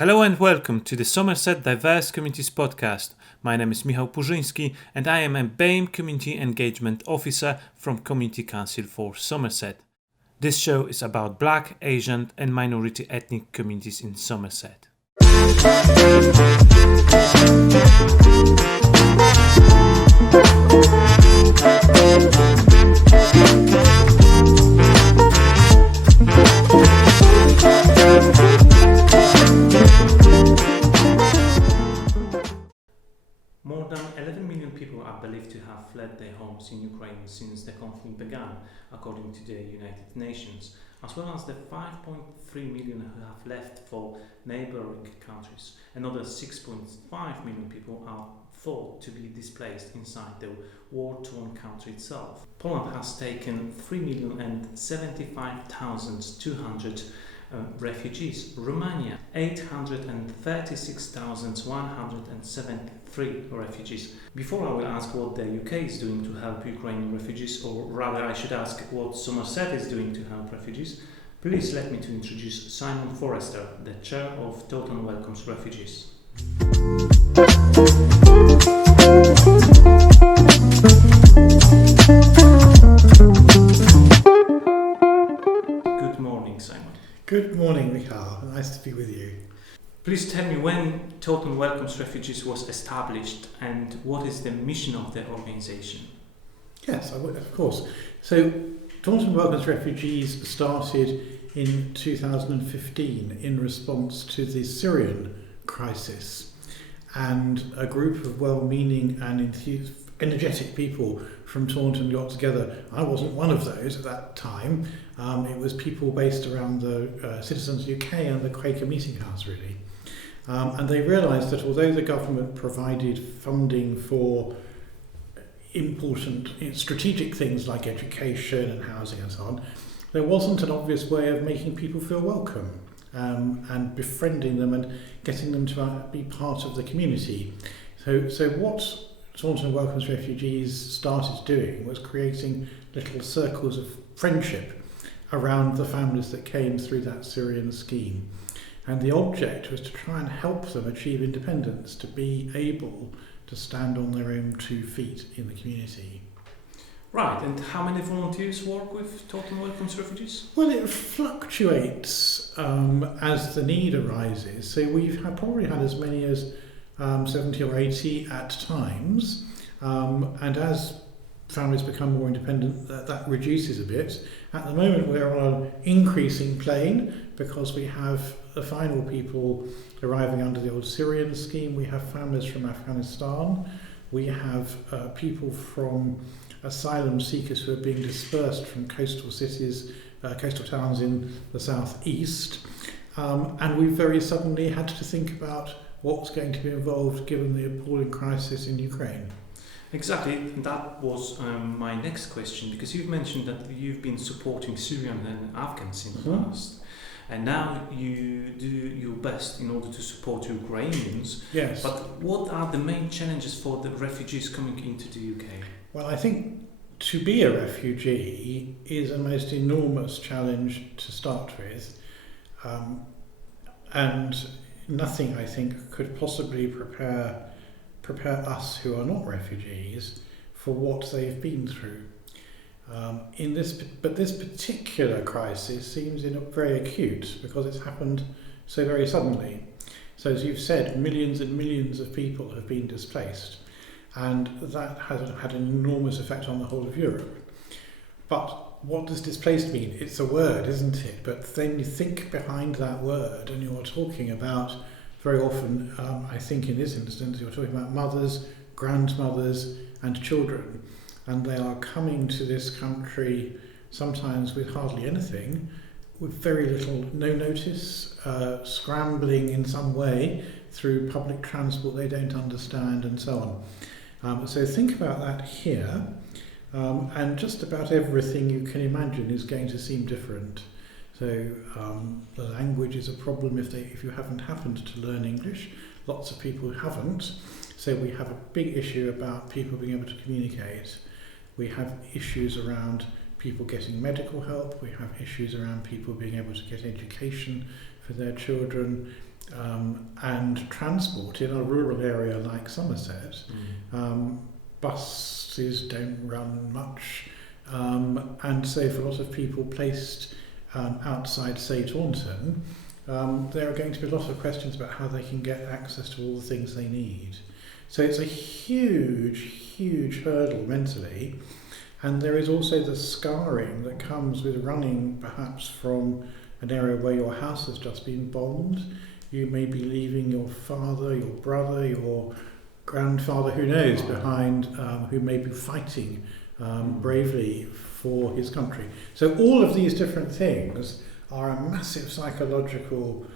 Hello and welcome to the Somerset Diverse Communities podcast. My name is Michał Purzyński and I am a BAME Community Engagement Officer from Community Council for Somerset. This show is about Black, Asian and minority ethnic communities in Somerset. More than 11 million people are believed to have fled their homes in Ukraine since the conflict began, according to the United Nations, as well as the 5.3 million who have left for neighbouring countries. Another 6.5 million people are thought to be displaced inside the war-torn country itself. Poland has taken 3,075,200 refugees. Romania, 836,173 refugees. Before I will ask what the UK is doing to help Ukrainian refugees, or rather I should ask what Somerset is doing to help refugees, please let me to introduce Simon Forrester, the chair of Taunton Welcomes Refugees. Good morning, Simon. Good morning, Michał. Nice to be with you. Please tell me when Taunton Welcomes Refugees was established and what is the mission of the organisation? Yes, of course. So, Taunton Welcomes Refugees started in 2015 in response to the Syrian crisis, and a group of well-meaning and energetic people from Taunton got together. I wasn't one of those at that time. It was people based around the Citizens UK and the Quaker Meeting House, really. And they realised that although the government provided funding for important strategic things like education and housing and so on, there wasn't an obvious way of making people feel welcome and befriending them and getting them to be part of the community. So what Taunton Welcomes Refugees started doing was creating little circles of friendship around the families that came through that Syrian scheme. And the object was to try and help them achieve independence, to be able to stand on their own 2 feet in the community. Right, and how many volunteers work with Taunton Welcomes Refugees? Well, it fluctuates as the need arises. So we've probably had as many as 70 or 80 at times, and as families become more independent, that reduces a bit. At the moment we're on an increasing plane because we have the final people arriving under the old Syrian scheme. We have families from Afghanistan. We have people from asylum seekers who are being dispersed from coastal cities, coastal towns in the southeast. And we very suddenly had to think about what's going to be involved given the appalling crisis in Ukraine. Exactly, that was my next question, because you've mentioned that you've been supporting Syrian and Afghans in the past, and now you do your best in order to support Ukrainians. Yes. But what are the main challenges for the refugees coming into the UK? Well, I think to be a refugee is a most enormous challenge to start with, and nothing, I think, could possibly prepare us who are not refugees for what they've been through. But this particular crisis seems very acute because it's happened so very suddenly. So as you've said, millions and millions of people have been displaced, and that has had an enormous effect on the whole of Europe. But what does displaced mean? It's a word, isn't it? But then you think behind that word and you're talking about, very often, I think in this instance, you're talking about mothers, grandmothers and children. And they are coming to this country sometimes with hardly anything, with very little, no notice, scrambling in some way through public transport they don't understand and so on. So think about that here. And just about everything you can imagine is going to seem different. So the language is a problem if you haven't happened to learn English. Lots of people haven't. So we have a big issue about people being able to communicate. We have issues around people getting medical help. We have issues around people being able to get education for their children. and transport in a rural area like Somerset. Buses don't run much, and so for a lot of people placed outside, say, Taunton, there are going to be a lot of questions about how they can get access to all the things they need. So it's a huge, huge hurdle mentally, and there is also the scarring that comes with running perhaps from an area where your house has just been bombed. You may be leaving your father, your brother, your grandfather, who knows, behind, who may be fighting bravely for his country. So all of these different things are a massive psychological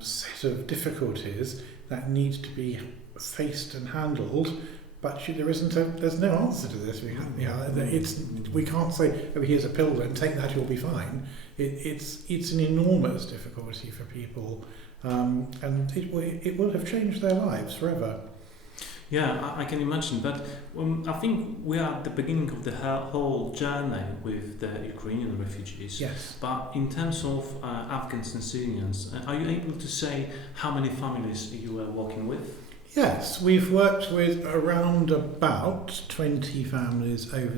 set of difficulties that need to be faced and handled. But there's no answer to this. We can't say, oh, here's a pill and take that, you'll be fine. It's an enormous difficulty for people, and it will have changed their lives forever. Yeah, I can imagine, but I think we are at the beginning of the whole journey with the Ukrainian refugees. Yes. But in terms of Afghans and Syrians, are you able to say how many families you are working with? Yes, we've worked with around about 20 families over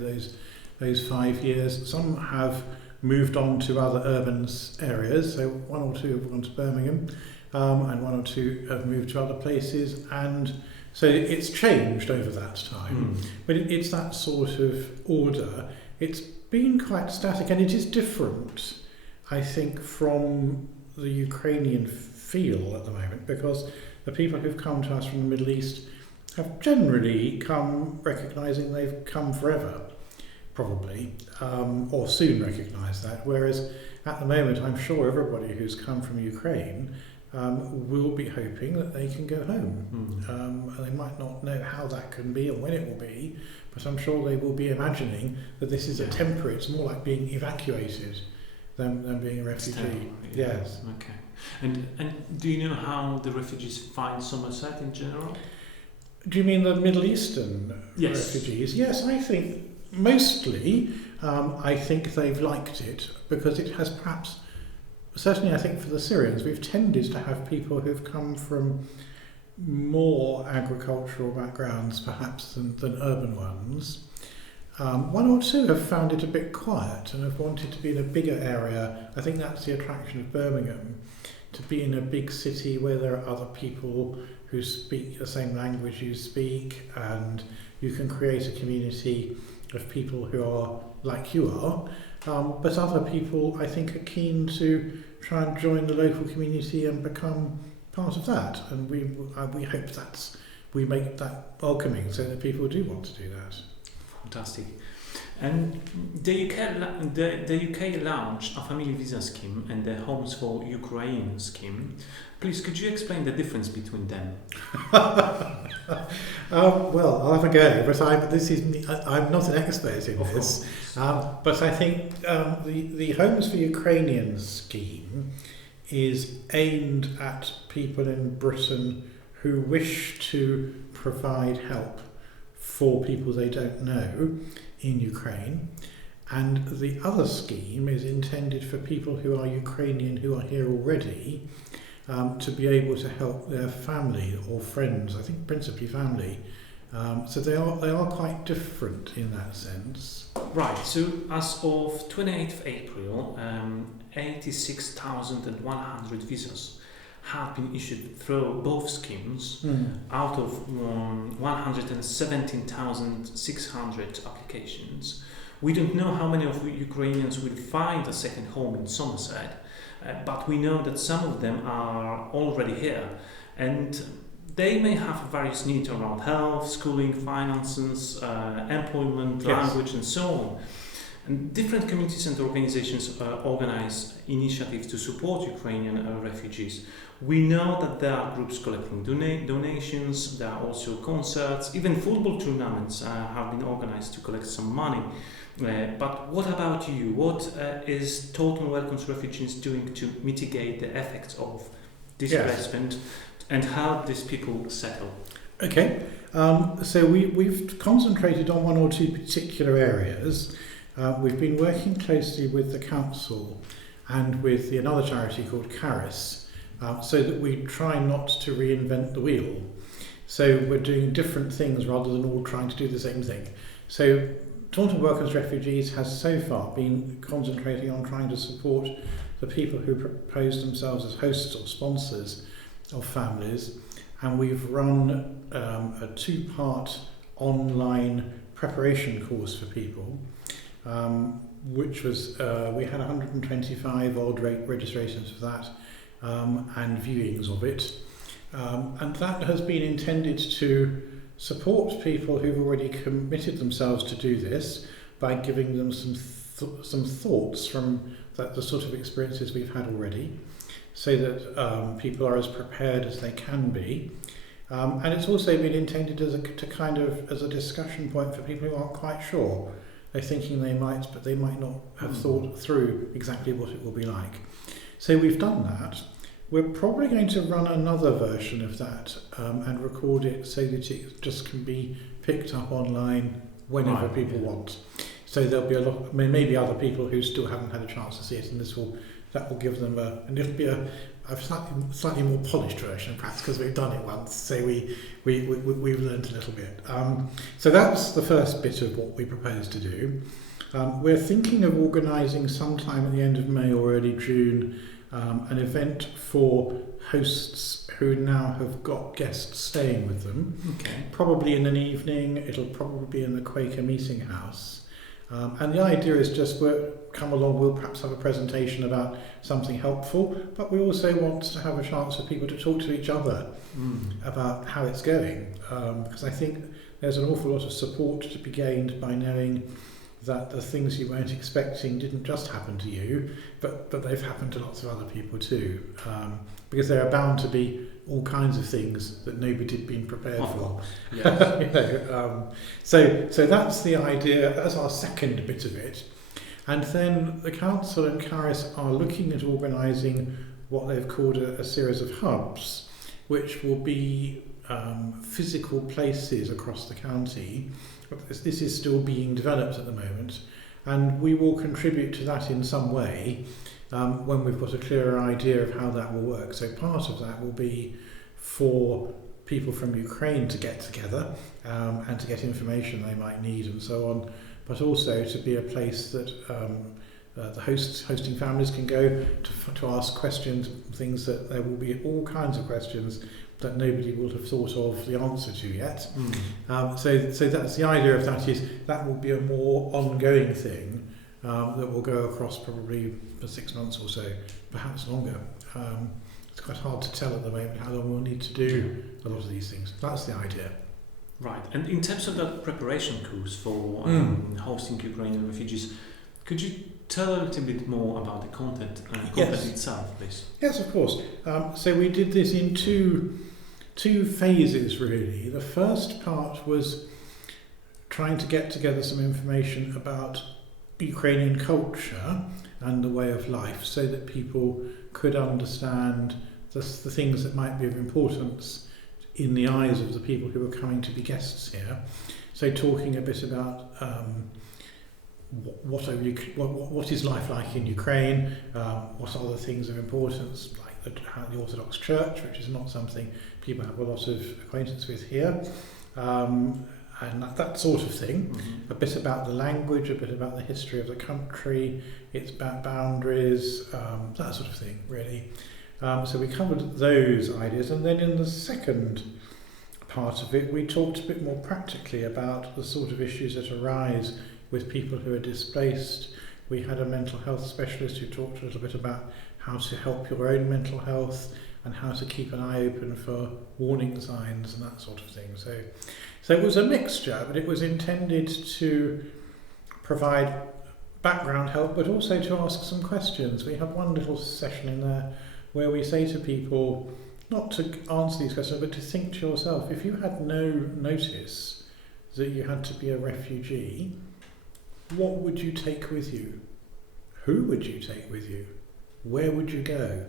those 5 years. Some have moved on to other urban areas, so one or two have gone to Birmingham, and one or two have moved to other places, and so it's changed over that time. But it's that sort of order. It's been quite static, and it is different, I think, from the Ukrainian feel at the moment, because the people who've come to us from the Middle East have generally come recognising they've come forever, probably, or soon recognise that, whereas at the moment I'm sure everybody who's come from Ukraine will be hoping that they can go home. And they might not know how that can be or when it will be, but I'm sure they will be imagining that this is a temporary, it's more like being evacuated than being a refugee. Yes. Okay. And do you know how the refugees find Somerset in general? Do you mean the Middle Eastern refugees? Yes, I think mostly I think they've liked it because it has perhaps, certainly I think for the Syrians, we've tended to have people who've come from more agricultural backgrounds perhaps than urban ones. One or two have found it a bit quiet and have wanted to be in a bigger area. I think that's the attraction of Birmingham, to be in a big city where there are other people who speak the same language you speak, and you can create a community of people who are like you are. But other people, I think, are keen to try and join the local community and become part of that. And we hope we make that welcoming so that people do want to do that. Fantastic. And the UK launched a family visa scheme and the Homes for Ukraine scheme. Please, could you explain the difference between them? Well, I'll have a go, but I'm not an expert in this. But I think the Homes for Ukrainians scheme is aimed at people in Britain who wish to provide help for people they don't know in Ukraine, and the other scheme is intended for people who are Ukrainian who are here already, to be able to help their family or friends, I think principally family. So they are quite different in that sense. Right, so as of 28th April, 86,100 visas have been issued through both schemes out of 117,600 applications. We don't know how many of Ukrainians will find a second home in Somerset, but we know that some of them are already here, and they may have various needs around health, schooling, finances, employment, language, and so on. And different communities and organizations organize initiatives to support Ukrainian refugees. We know that there are groups collecting donations, there are also concerts, even football tournaments have been organized to collect some money. But what about you? What is Taunton Welcomes Refugees doing to mitigate the effects of displacement and help these people settle? Okay, so we've concentrated on one or two particular areas. We've been working closely with the council and with another charity called Caris so that we try not to reinvent the wheel. So we're doing different things rather than all trying to do the same thing. So Taunton Welcomes Refugees has so far been concentrating on trying to support the people who propose themselves as hosts or sponsors of families, and we've run a 2-part online preparation course for people, which was, we had 125 odd registrations for that, and viewings of it. And that has been intended to support people who've already committed themselves to do this by giving them some thoughts from the sort of experiences we've had already, so that people are as prepared as they can be. And it's also been intended as a discussion point for people who aren't quite sure. They're thinking they might, but they might not have thought through exactly what it will be like. So we've done that. We're probably going to run another version of that and record it so that it just can be picked up online whenever people want. So there'll be a lot, maybe other people who still haven't had a chance to see it, and that will give them and it'll be a slightly more polished version, perhaps because we've done it once, so we've learned a little bit. So that's the first bit of what we propose to do. We're thinking of organising sometime at the end of May or early June an event for hosts who now have got guests staying with them. Okay. Probably in an evening. It'll probably be in the Quaker Meeting House. And the idea is just come along, we'll perhaps have a presentation about something helpful, but we also want to have a chance for people to talk to each other about how it's going. Because I think there's an awful lot of support to be gained by knowing that the things you weren't expecting didn't just happen to you, but they've happened to lots of other people too. Because there are bound to be all kinds of things that nobody had been prepared for. Yes. So that's the idea, that's our second bit of it. And then the Council and Caris are looking at organising what they've called a series of hubs, which will be physical places across the county. This is still being developed at the moment, and we will contribute to that in some way when we've got a clearer idea of how that will work. So part of that will be for people from Ukraine to get together and to get information they might need and so on, but also to be a place that the hosting families can go to ask questions, things that there will be all kinds of questions that nobody will have thought of the answer to yet. So that's the idea of that, is that will be a more ongoing thing that will go across probably for 6 months or so, perhaps longer. It's quite hard to tell at the moment how long we'll need to do a lot of these things. That's the idea. Right, and in terms of that preparation course for hosting Ukrainian refugees, could you tell a little bit more about the content itself, please? Yes, of course. So we did this in two phases, really. The first part was trying to get together some information about Ukrainian culture and the way of life, so that people could understand the things that might be of importance in the eyes of the people who are coming to be guests here. So talking a bit about what is life like in Ukraine, what are the things of importance, like the Orthodox Church, which is not something people have a lot of acquaintance with here, and that sort of thing. A bit about the language, a bit about the history of the country, its boundaries, that sort of thing, really. So we covered those ideas, and then in the second part of it, we talked a bit more practically about the sort of issues that arise with people who are displaced. We had a mental health specialist who talked a little bit about how to help your own mental health and how to keep an eye open for warning signs and that sort of thing. So it was a mixture, but it was intended to provide background help, but also to ask some questions. We have one little session in there where we say to people, not to answer these questions, but to think to yourself, if you had no notice that you had to be a refugee, what would you take with you? Who would you take with you? Where would you go?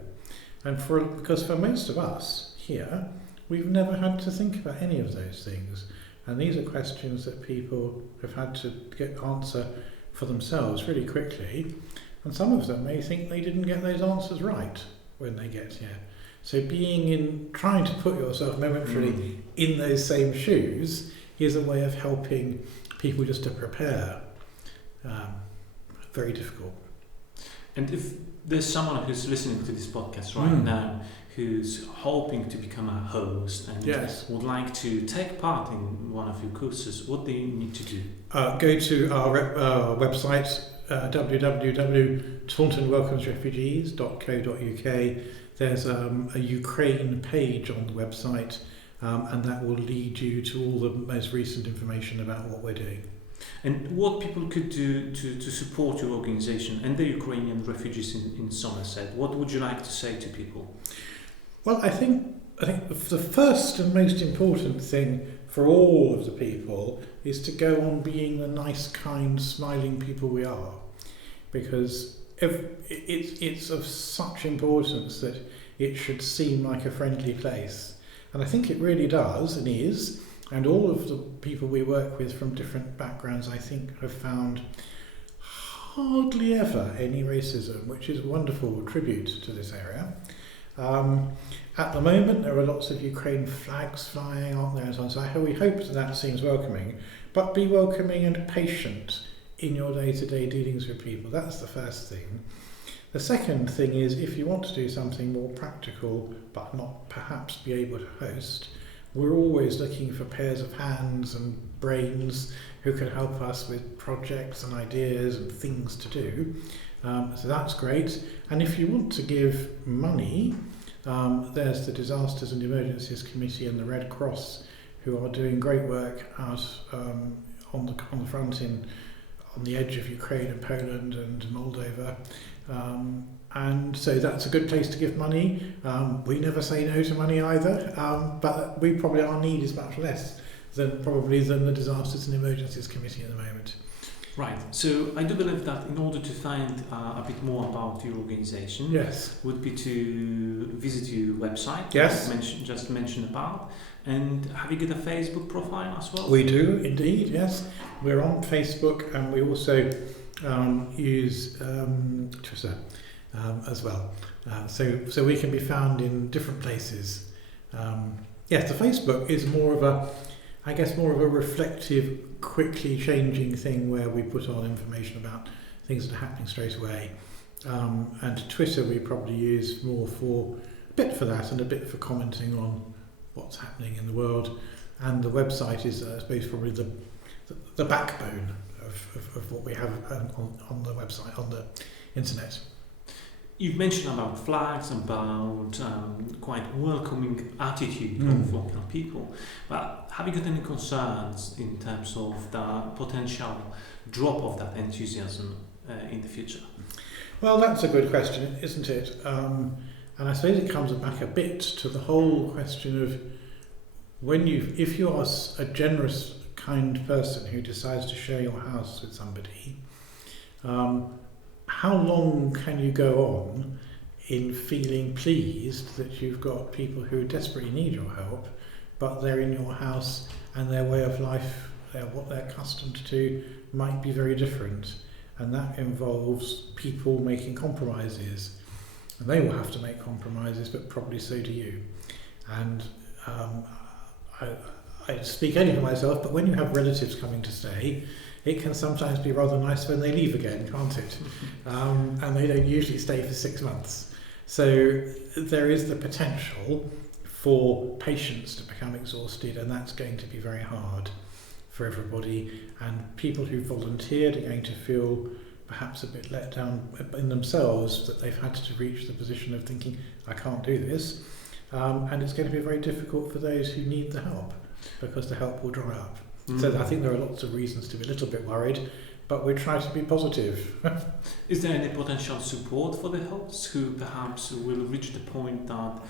And because for most of us here, we've never had to think about any of those things. And these are questions that people have had to answer for themselves really quickly. And some of them may think they didn't get those answers right when they get here. So trying to put yourself momentarily in those same shoes is a way of helping people just to prepare. Very difficult. And if there's someone who's listening to this podcast right now who's hoping to become a host and would like to take part in one of your courses, what do you need to do? Go to our website, www.tauntonwelcomesrefugees.co.uk. There's a Ukraine page on the website, and that will lead you to all the most recent information about what we're doing. And what people could do to support your organisation and the Ukrainian refugees in Somerset? What would you like to say to people? Well, I think the first and most important thing for all of the people is to go on being the nice, kind, smiling people we are, because it's of such importance that it should seem like a friendly place, and I think it really does and is. And all of the people we work with from different backgrounds, I think, have found hardly ever any racism, which is a wonderful tribute to this area. At the moment, there are lots of Ukraine flags flying, aren't there, and so on. So we hope that seems welcoming. But be welcoming and patient in your day-to-day dealings with people. That's the first thing. The second thing is, if you want to do something more practical, but not perhaps be able to host, we're always looking for pairs of hands and brains who can help us with projects and ideas and things to do. So that's great. And if you want to give money, there's the Disasters and Emergencies Committee and the Red Cross, who are doing great work out on the front on the edge of Ukraine and Poland and Moldova. And so that's a good place to give money. We never say no to money either, but our need is much less than the Disasters and Emergencies Committee at the moment. Right. So I do believe that in order to find a bit more about your organisation, would be to visit your website. Just mentioned about. And have you got a Facebook profile as well? We do indeed. Yes, we're on Facebook, and we also use Twitter as well. So we can be found in different places. The Facebook is more of a reflective, quickly changing thing where we put on information about things that are happening straight away. And Twitter we probably use more a bit for that and a bit for commenting on what's happening in the world. And the website is, I suppose, probably the backbone of what we have on the website, on the internet. You've mentioned about flags, about quite welcoming attitude of local people, but have you got any concerns in terms of the potential drop of that enthusiasm in the future? Well, that's a good question, isn't it? And I suppose it comes back a bit to the whole question of if you are a generous, kind person who decides to share your house with somebody, how long can you go on in feeling pleased that you've got people who desperately need your help, but they're in your house and their way of life, what they're accustomed to, might be very different, and that involves people making compromises, and they will have to make compromises, but probably so do you. And I speak only for myself, but when you have relatives coming to stay, it can sometimes be rather nice when they leave again, can't it? And they don't usually stay for 6 months. So there is the potential for patients to become exhausted, and that's going to be very hard for everybody. And people who volunteered are going to feel perhaps a bit let down in themselves that they've had to reach the position of thinking, I can't do this. And it's going to be very difficult for those who need the help, because the help will dry up. So I think there are lots of reasons to be a little bit worried, but we try to be positive. Is there any potential support for the hosts who perhaps will reach the point that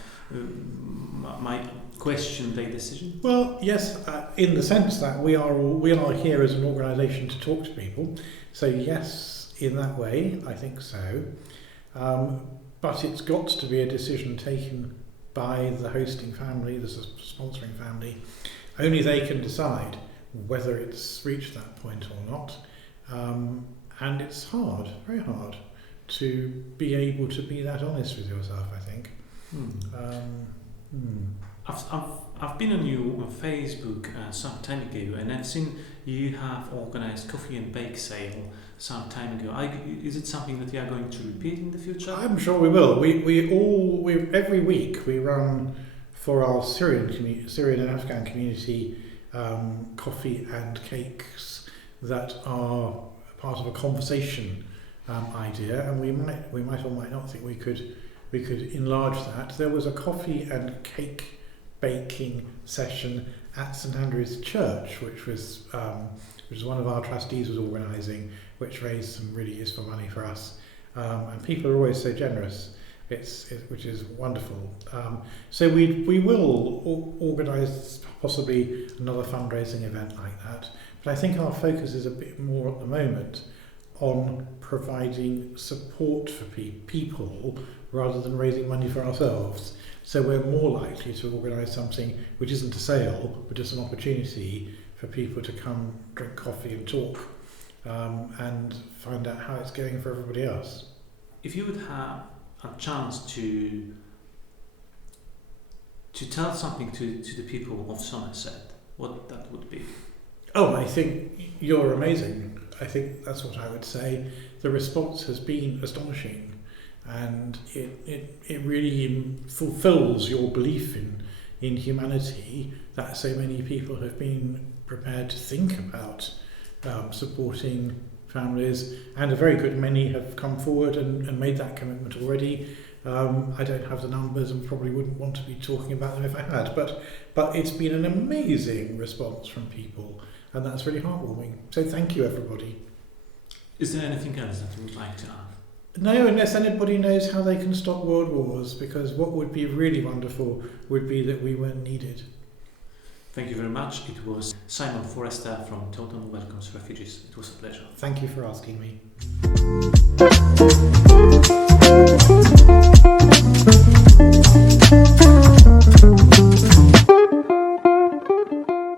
might question their decision? Well, yes, in the sense that we are here as an organisation to talk to people. So yes, in that way, I think so. But it's got to be a decision taken by the hosting family, the sponsoring family. Only they can decide whether it's reached that point or not. And it's hard, very hard, to be able to be that honest with yourself, I think. I've been on you on Facebook some time ago, and I've seen you have organised coffee and bake sale some time ago. Is it something that you are going to repeat in the future? I'm sure we will. We every week we run for our Syrian and Afghan community coffee and cakes that are part of a conversation idea, and we might or might not think we could enlarge that. There was a coffee and cake baking session at St Andrew's Church, which was one of our trustees was organising, which raised some really useful money for us. And people are always so generous, which is wonderful. So we will organise possibly another fundraising event like that. But I think our focus is a bit more at the moment on providing support for people rather than raising money for ourselves. So we're more likely to organise something which isn't a sale, but just an opportunity for people to come drink coffee and talk and find out how it's going for everybody else. If you would have a chance to tell something to the people of Somerset, what that would be? Oh, I think you're amazing. I think that's what I would say. The response has been astonishing, and it really fulfills your belief in humanity that so many people have been prepared to think about supporting families, and a very good many have come forward and made that commitment already. I don't have the numbers and probably wouldn't want to be talking about them if I had, but it's been an amazing response from people, and that's really heartwarming. So thank you, everybody. Is there anything else that you would like to add? No, unless anybody knows how they can stop world wars, because what would be really wonderful would be that we weren't needed. Thank you very much. It was Simon Forrester from Taunton Welcomes Refugees. It was a pleasure. Thank you for asking me.